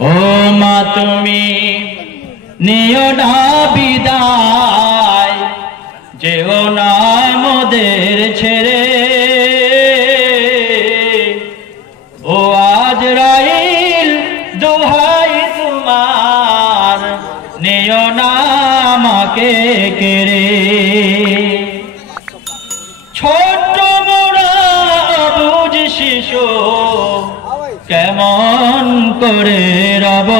ও মা তুমি নিও না বিদায়, যেও না মোদের ছেড়ে। ও আজরাইল দোহাই তোমার, নিও না আমাকে কেড়ে। ছোট্ট মোরা বুঝ শিশু কেমন করে রব,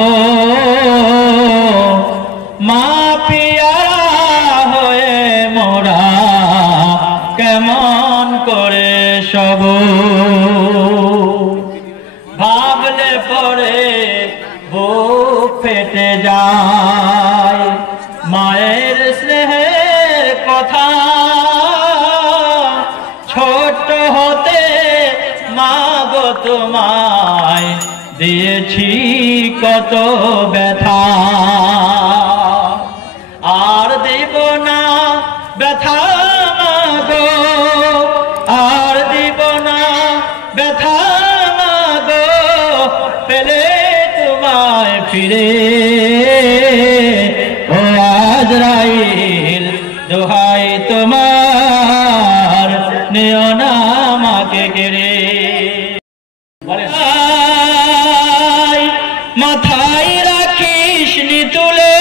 মা পিয়া হয়ে মোরা কেমন করে সব। ভাবলে পরে বুক ফেটে যায়, মায়ের স্নেহের কথা। ছোট্ট হতে মা গো তোমায় দিয়েছি কত ব্যথা, আর দেব না ব্যথা মা গো, আর দেব না ব্যথা মা গো, পেলে তোমায় ফিরে। ও আজরাইল দোহাই তোমার, নিও না আমাকে কেড়ে। মাথায় রাখিস নি তুলে,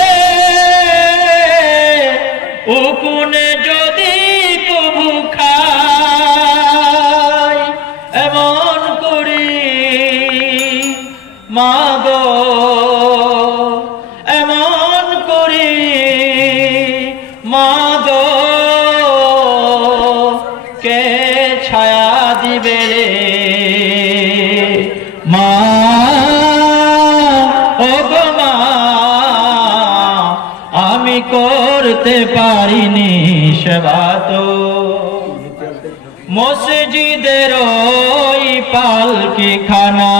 উকুনে যদি কবু খাই, এমন করি মা গো, এমন করি মা গো, কে ছায়া দিবে রে মা। ও গো মা আমি করতে পারিনি সেবা তো, মসজিদের ওই পালকি খানা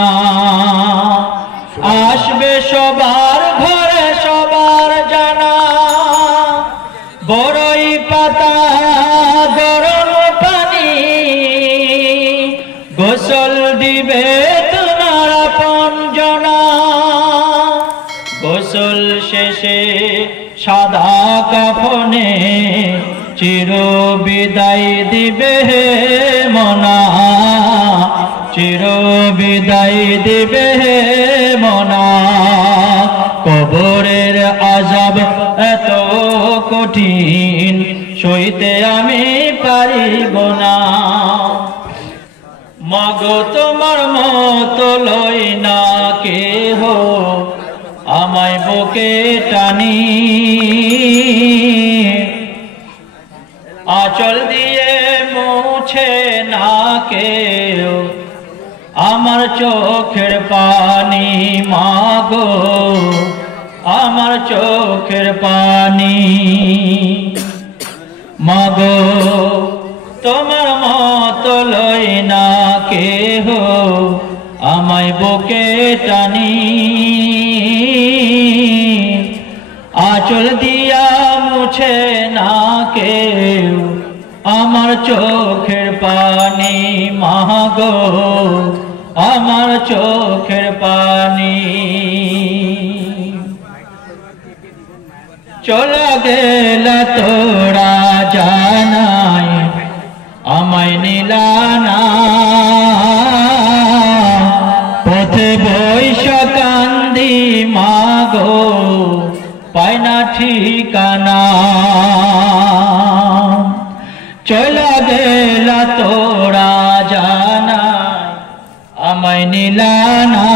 আসবে সবার ঘরে সবার জানা। বড়ই পাতা গরম পানি গোসল দিবে তোমার আপন জনা। গোসল শেষে সাদা কাফনে চির বিদায় দিবে হে মনা, চির বিদায় দিবে হে মনা। কবরের আযাব এত কঠিন সইতে আমি পারিব না। মাগো তোমার মতো লই না কেহ আমায় বুকে টানি, আঁচল দিয়ে মুছে না কেউ আমার চোখের পানি। মাগো আমার চোখের পানি, মাগো তোমার মতো লই না কেহ আমায় বুকে টানি। আঁচল দিয়া মুছে না কেউ আমার চোখের পানি। মাগো আমার চোখের পানি। চলা গেলা তোরা জানাই আমায় নিলানা, পথে বৈশা কান্দি মাগো পাই না ঠিকানা। চলা গেলা তোরা জানাই আমায় নিলানা,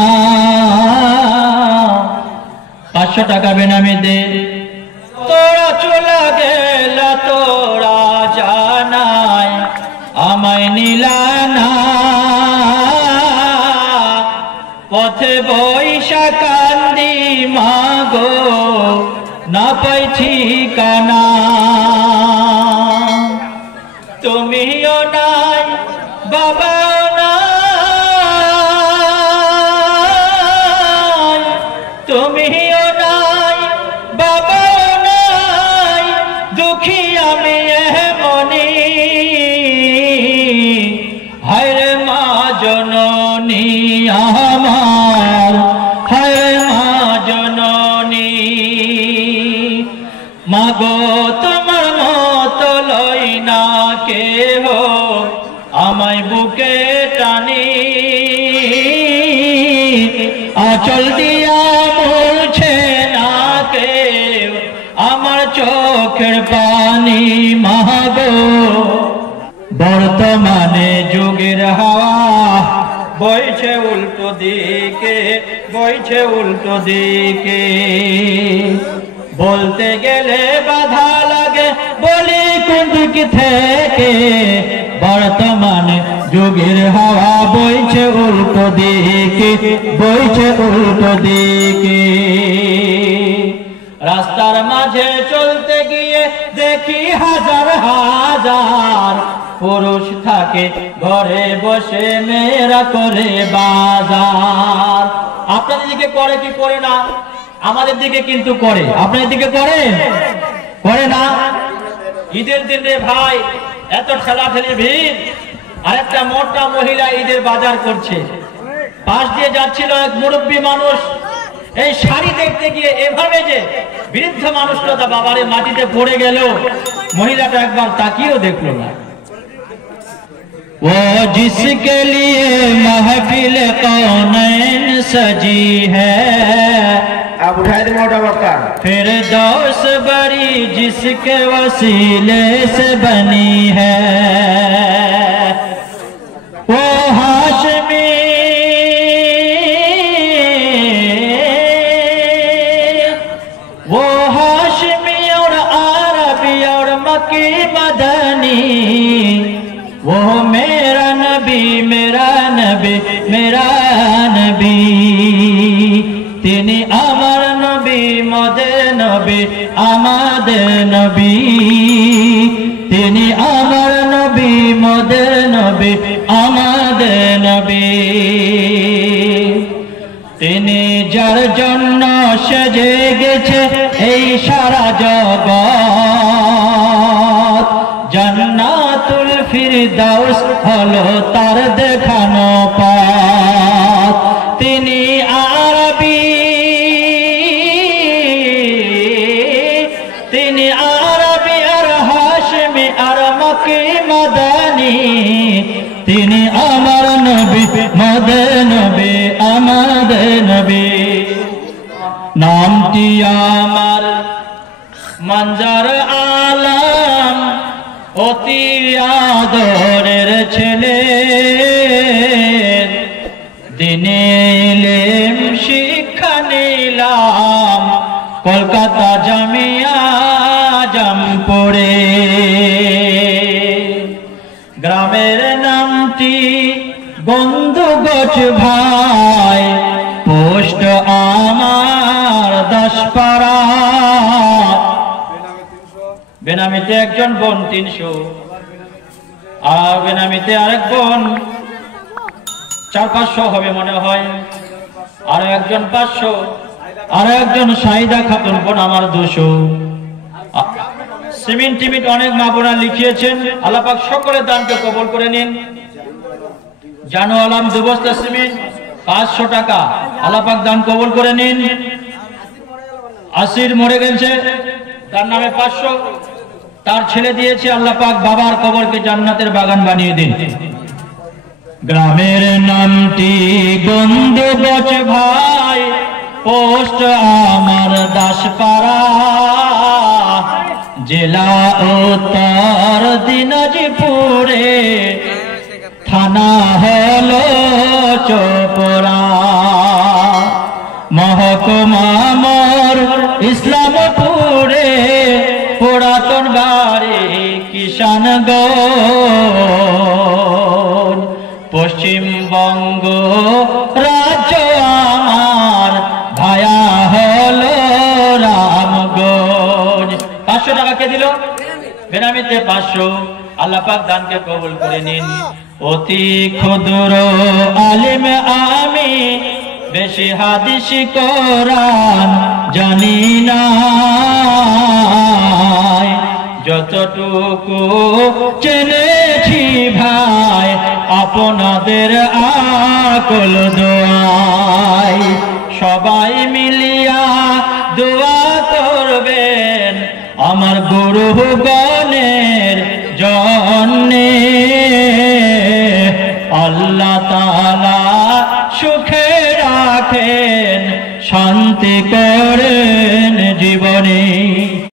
500 টাকা বেনামে দে। তোরা চলা গেলা তোরা জানাই আমায় নিলানা, পথে বৈশা কান্দি মাগো না পাই ঠিকানা। তুমিও নাই বাবাও নাই, তুমিও নাই বাবাও নাই, দুঃখী আমি এমনি। হায় রে মা জননী আমার, হায় রে মা আঁচল দিয়া মুছে না কেউ আমার চোখের পানি মাগো। বর্তমানে যুগের হাওয়া বইছে উল্টো দিকে, বইছে উল্টো দিকে। বলতে গেলে বাধা লাগে, বলি কোন দিক থেকে। বর্তমানে যুগের হাওয়া বইছে উল্টো দিকে, বইছে উল্টো দিকে। রাস্তার মাঝে চলতে গিয়ে দেখি হাজার হাজার পুরুষ থাকে ঘরে বসে, মেয়েরা করে বাজার। আপনাদের দিকে করে কি করে না? আমাদের দিকে কিন্তু করে। আপনাদের দিকে করে করে না? ঈদের দিন রে ভাই এত ঠেলাঠেলি ভিড়, আর একটা মোটা মহিলা ঈদের বাজার করছে। পাশ দিয়ে যাচ্ছিল এক মুরব্বী মানুষ, এই শাড়ি দেখতে গিয়ে এভাবে যে বৃদ্ধ মানুষটা তা বাবারে মাটিতে পড়ে গেল, মহিলাটা একবার তাকিয়েও দেখলো না। वो जिसके लिए महफिल कौनैन सजी है, अब उठाए दे मोटा वक्ता। फिरदौस बड़ी जिसके वसीले से बनी है, वो हाशमी और अरबी और मक्की मदनी, वो मेरा नबी मेरा नबी मेरा नबी। তিনি আমার নবী মদের নবী আমাদের নবী, তিনি আমার নবী মদের নবী আমাদের নবী। তিনি যার জন্য সেজে গেছে এই সারা জগৎ, জান্নাতুল ফিরদাউস হলো তার দেখানো পথ। তিনি আরবি, তিনি আরবি আর হাশমি আর মক্কি মাদানী, তিনি আমার নবী মদের নবী আমাদের নবী। নামটি আমার মঞ্জার আলম, অতি আদরের ছেলে, দিনে ইলম শিক্ষা নিলাম কলকাতা জামিয়া জামপুরে। গ্রামের নামটি বন্ধুগছ ভাই, পোস্ট আমার 10 পাড়া। বেনামিতে একজন বোন 300, আর বেনামিতে আরেক বোন 400-500 হবে মনে হয়, আর একজন 500, আর একজন সাইদা খাতুন বোন আমার 200। সিমেন্ট টিমিট অনেক মা বোনা লিখিয়েছেন, আল্লাহ পাক সকলের দানকে কবুল করে নিন। জানো আলম 2 বস্তা সিমেন্ট 500 টাকা, আল্লাহ পাক দান কবুল করে নিন। আসির মরে গেছে, তার নামে 500, তার ছেলে দিয়েছে, আল্লাহ পাক বাবার কবরকে জান্নাতের বাগান বানিয়ে দিন। গ্রামের নামটি বন্ধুগছ ভাই, পোস্ট আমার 10 পাড়া, জেলা উত্তর দিনাজপুরে, থানা হলো চোপড়া, মহকুমা মোর ইসলামপুরে, পুরাতন বাড়ি কিষানগঞ্জ, পশ্চিমবঙ্গ রাজ্য আমার, ভায়া হলো রামগঞ্জ। 500 টাকা কে দিল? বেনামিতে 500, আল্লাহ পাক দানকে কবুল করে নিন। অতি ক্ষুদ্র আলিম আমি, বেশি হাদিস কোরআন জানি না, যতটুকু জেনেছি ভাই আপনাদের আকুল দোয়ায়, সবাই মিলিয়া দোয়া করবেন আমার গুরুগণের জন্যে, আল্লাহ তাআলা সুখে রাখ রাখেন শান্তি করেন জীবনে।